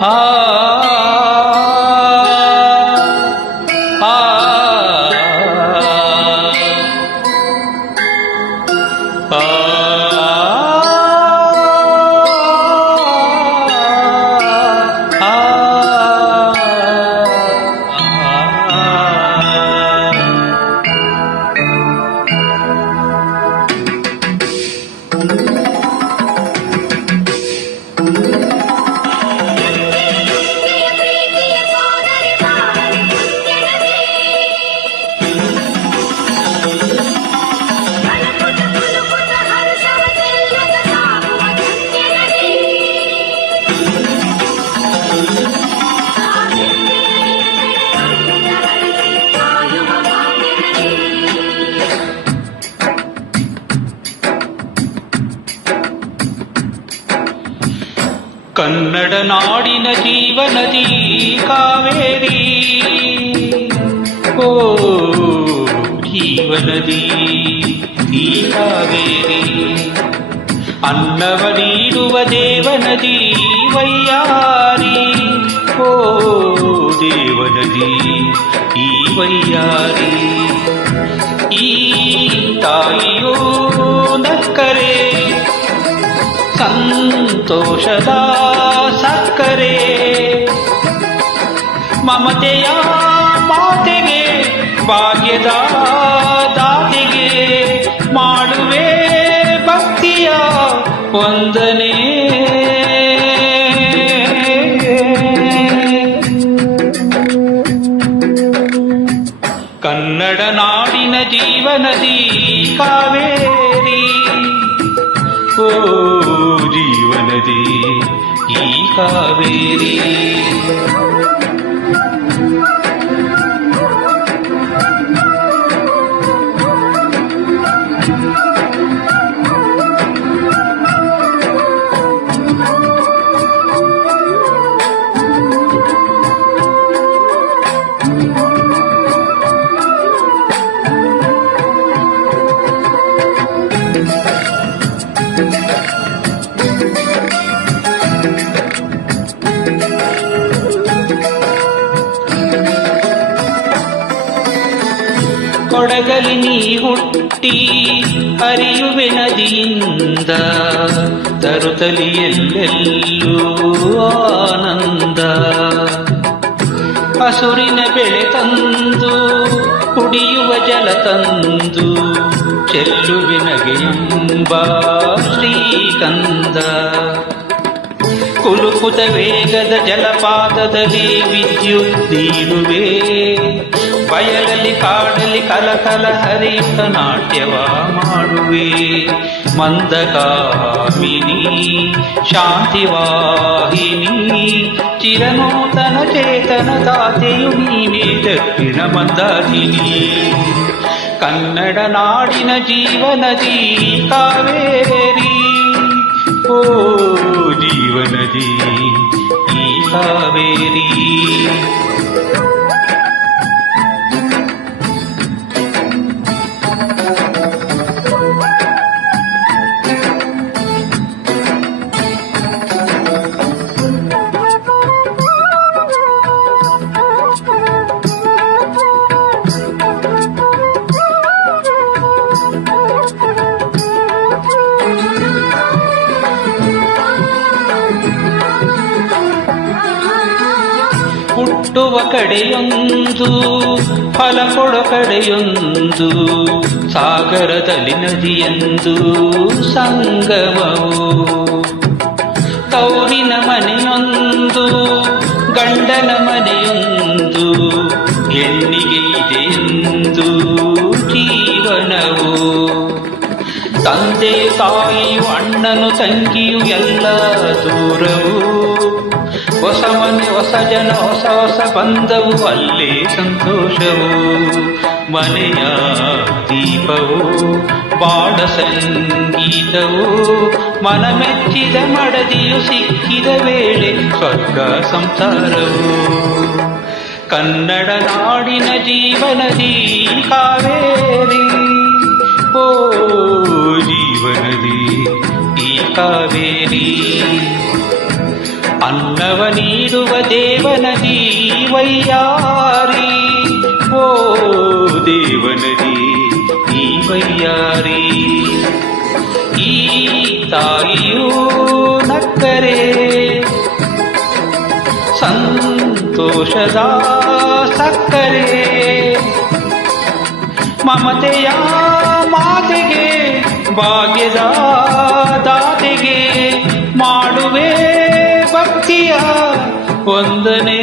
ಆ ಆ ಕನ್ನಡ ನಾಡಿನ ಜೀವನದಿ ಕಾವೇರಿ, ಓ ಜೀವನದಿ ಈ ಕಾವೇರಿ, ಅನ್ನವ ನೀಡುವ ದೇವನದಿ ವೈಯಾರಿ, ಓ ದೇವನದಿ ಈ ವೈಯಾರಿ. ಈ ತಾಯಿಯೋ ನಕ್ಕರೆ ಸಂತೋಷದ ಸಕ್ಕರೆ, ಮಮತೆಯ ಮಾತೆಗೆ ಭಾಗ್ಯದ ದಾತೆಗೆ ಮಾಡುವೆ ಭಕ್ತಿಯ ವಂದನೆ. ಕನ್ನಡ ನಾಡಿನ ಜೀವನದಿ ಕಾವೇರಿ, ಓ ಜೀವನದಿ ಈ ಕಾವೇರಿ. ಕೊಡಗಲಿ ನೀ ಹುಟ್ಟಿ ಹರಿಯುವೆ ನದಿಯಿಂದ, ತರುತ್ತಲಿ ಎಲ್ಲೆಲ್ಲೂ ಆನಂದ. ಹಸುರಿನ ಬೆಳೆ ತಂದು ಕುಡಿಯುವ ಜಲ ತಂದು ಚೆಲ್ಲುವೆ ನಗೆಯೆಂಬ ಶ್ರೀಗಂಧ. ಕುಲುಕುತ ವೇಗದ ಜಲಪಾತದಲ್ಲಿ ವಿದ್ಯುತ್ ನೀಡುವೆ, ಬಯಲಲ್ಲಿ ಕಾಡಲಿ ಕಲಕಲ ಹರಿಯುತ್ತ ನಾಟ್ಯವ ಮಾಡುವೆ. ಮಂದಗಾಮಿನಿ ಶಾಂತಿವಾಹಿನಿ, ಚಿರನೂತನ ಚೇತನ ದಾತೆಯು ನೀವೇ ದಕ್ಷಿಣ ಮಂದಾಕಿನಿ. ಕನ್ನಡ ನಾಡಿನ ಜೀವನದಿ ಕಾವೇರಿ, ಓ ಜೀವನದಿ ಈ ಕಾವೇರಿ. ಹುಟ್ಟುವ ಕಡೆಯೊಂದು ಫಲ ಕೊಡೋ ಕಡೆಯೊಂದು, ಸಾಗರದಲ್ಲಿ ನದಿಯೆಂದು ಸಂಗಮವು. ತೌರಿನ ಮನೆಯೊಂದು ಗಂಡನ ಮನೆಯೊಂದು, ಹೆಣ್ಣಿಗೆ ಇದೆಯೆಂದು ಜೀವನವು. ತಂದೆ ತಾಯಿಯು ಅಣ್ಣನು ತಂಗಿಯು ಎಲ್ಲ ದೂರವು, ಹೊಸ ಮನೆ ಹೊಸ ಜನ ಹೊಸ ಹೊಸ ಬಂದವು ಅಲ್ಲೇ ಸಂತೋಷವು. ಮನೆಯ ದೀಪವು ಬಾಡ ಸಂಗೀತವು, ಮನ ಮೆಚ್ಚಿದ ಮಡದಿಯು ಸಿಕ್ಕಿದ ವೇಳೆ ಸ್ವರ್ಗ ಸಂಸಾರವು. ಕನ್ನಡ ನಾಡಿನ ಜೀವನದಿ ಕಾವೇರಿ, ಓ ಜೀವನದಿ ಈ ಕಾವೇರಿ. ಅನ್ನವ ನೀಡುವ ದೇವನದಿ ವೈಯಾರಿ, ಓ ದೇವನದಿ ಈ ವೈಯಾರಿ. ಈ ತಾಯಿಯೂ ನಕ್ಕರೆ ಸಂತೋಷದ ಸಕ್ಕರೆ, ಮಮತೆಯ ಮಾತೆಗೆ ಭಾಗ್ಯದ ದಾತೆಗೆ ಮಾಡುವೆ ಭಕ್ತಿಯ ವಂದನೆ.